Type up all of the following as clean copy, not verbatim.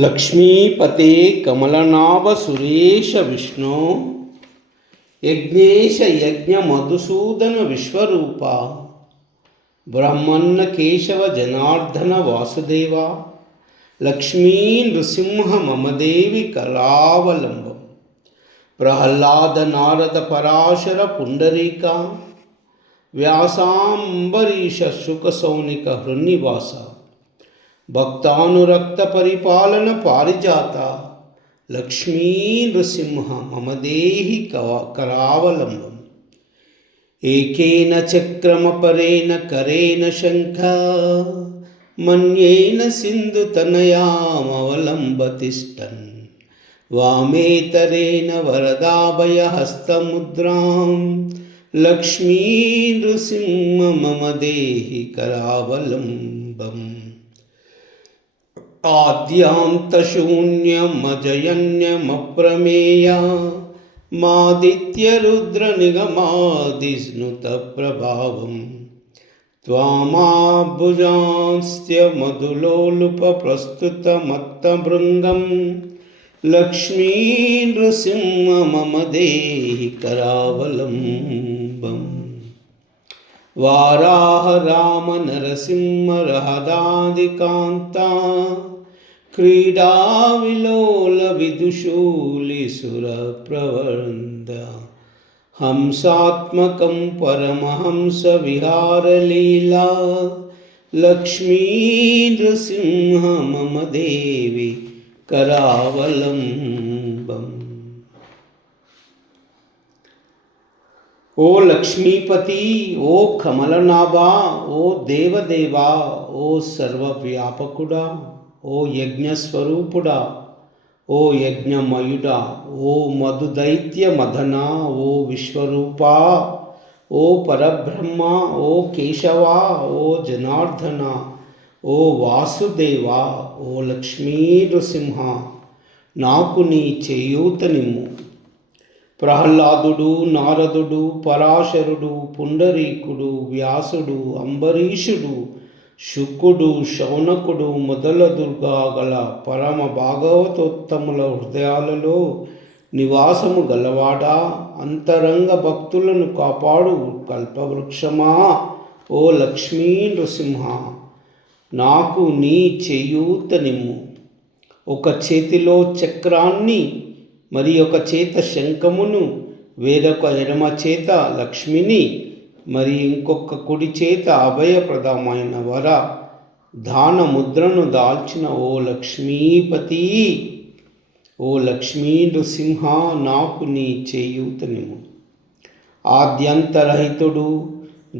లక్ష్మీపతే కమలనాభ సురేశ విష్ణు యజ్ఞేశ యజ్ఞ మధుసూదన విశ్వరూప బ్రహ్మన్న కేశవ జనార్దన వాసుదేవ లక్ష్మీ నృసింహ మమదేవి కరావలంబం ప్రహ్లాద నారద పరాశర పుండరీక వ్యాసాంబరీష శుకసౌనిక హృన్నివాస భక్తానురక్త పరిపాలన పారిజాత లక్ష్మీ నృసింహ మమదేహి కరావలంబం ఏకేన చక్రమపరేణ కరేణ శంఖ మన్యేన సింధుతనయామవలంబతిష్టన్ వామేతరేణ వరదాభయహస్తముద్రాం లక్ష్మీ నృసింహ మమదేహి కరావలంబం ఆద్యాంతశూన్యమజయన్యమప్రమేయ మాదిత్యరుద్రనిగమాదిస్నుతప్రభావం త్వామాభుజాంస్త్యమధులోలుపప్రస్తుతమత్తభృంగం లక్ష్మీ నృసింహ మమదేహి కరావలంబం వారాహ రామ నరసింహ రహదాదికాంత క్రీడా విలోల విదుషూలిసుర ప్రవర్ద హంసాత్మకం పరమహంస విహారలీలా లక్ష్మీ నృసింహ మమదేవి కరావలంబం. ఓ లక్ష్మీపతి, ఓ కమలనాభా, ఓ దేవదేవా, ఓ సర్వవ్యాపకుడా, ఓ యజ్ఞస్వరూపుడా, ఓ యజ్ఞమయుడా, ఓ మధుదైత్య మదన, ఓ విశ్వరూపా, ఓ పరబ్రహ్మ, ఓ కేశవ, ఓ జనార్దన, ఓ వాసుదేవా, ఓ లక్ష్మీ నృసింహ, నాకు నీ చేయూతనిమ్ము. ప్రహ్లాదుడు, నారదుడు, పరాశరుడు, పుండరీకుడు, వ్యాసుడు, అంబరీషుడు, శుకుడు, శౌనకుడు మొదలదుగా గల పరమ భాగవతోత్తముల హృదయాలలో నివాసము గలవాడా, అంతరంగ భక్తులను కాపాడు కల్పవృక్షమా, ఓ లక్ష్మీ నృసింహ, నాకు నీ చేయూతనిమ్ము. ఒక చేతిలో చక్రాన్ని, మరి ఒక చేత శంఖమును, వేరొక ఎడమ చేత లక్ష్మిని, మరి ఇంకొక కుడి చేత అభయప్రదమైన వర దాన ముద్రను దాల్చిన ఓ లక్ష్మీపతి, ఓ లక్ష్మీ నృసింహ, నాకు నీ చేయూతనిమ్ము. ఆద్యంతరహితుడు,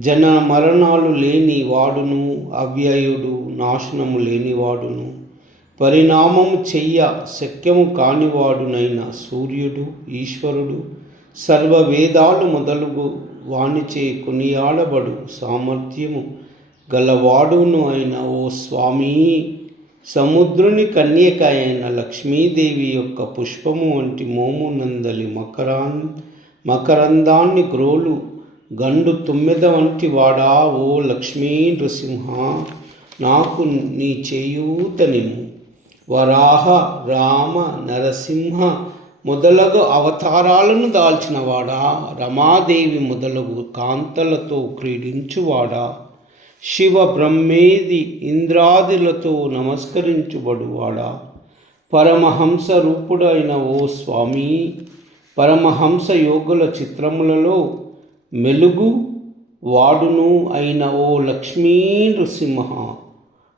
జన మరణాలు లేని వాడును, అవ్యయుడు, నాశనము లేనివాడును, పరిణామము చెయ్య శక్యము కానివాడునైన సూర్యుడు, ఈశ్వరుడు, సర్వవేదాలు మొదలుగు వానిచే కొనియాడబడు సామర్థ్యము గలవాడును అయిన ఓ స్వామి, సముద్రుని కన్యక అయిన లక్ష్మీదేవి యొక్క పుష్పము వంటి మోము నందలి మకరందాన్ని గ్రోలు గండు తుమ్మెద వంటి వాడా, ఓ లక్ష్మీ నృసింహ, నాకు నీ చేయూతనిమ్ము. వరాహ రామ నరసింహ మొదలగు అవతారాలను దాల్చినవాడా, రమాదేవి మొదలగు కాంతలతో క్రీడించువాడా, శివ బ్రహ్మేది ఇంద్రాదులతో నమస్కరించుబడువాడా, పరమహంస రూపుడైన ఓ స్వామి, పరమహంస యోగుల చిత్రములలో మెలుగు వాడును అయిన ఓ లక్ష్మీ నృసింహ,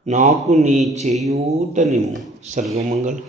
నాకు నీ చేయూతనిమ్ము. సర్వమంగళం.